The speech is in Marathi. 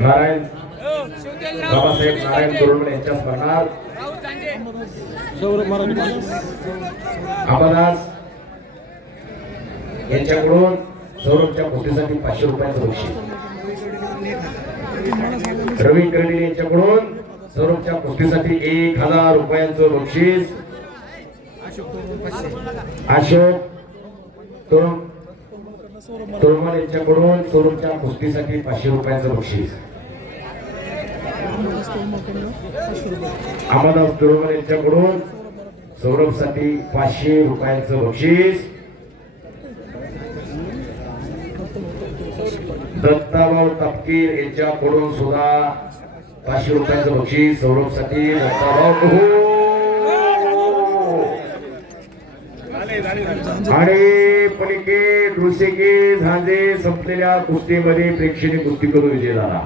नारायण बाबासाहेब नारायण तोरडमल यांच्या स्मरणार्थ अंबादास यांच्याकडून सौरभच्या पोटीसाठी पाचशे रुपयाचं बक्षीस. रवी कर्णी यांच्याकडून सौरभच्या पोटीसाठी एक हजार रुपयांचं बक्षीस. अशोक तरुण तोरमल यांच्याकडून सोरमच्या कुस्तीसाठी पाचशे रुपयाचं बक्षीस. आम्हाला तोरमल यांच्याकडून सौरभसाठी पाचशे रुपयांचं बक्षीस. दत्ताभाऊ तपकीर यांच्याकडून सुद्धा पाचशे रुपयांचं बक्षीस सौरभसाठी दत्ताभाऊ आणि पलिके ऋषिके झांजे संपलेल्या कुस्तीमध्ये प्रेक्षणीय कुस्ती करून विजय झाला.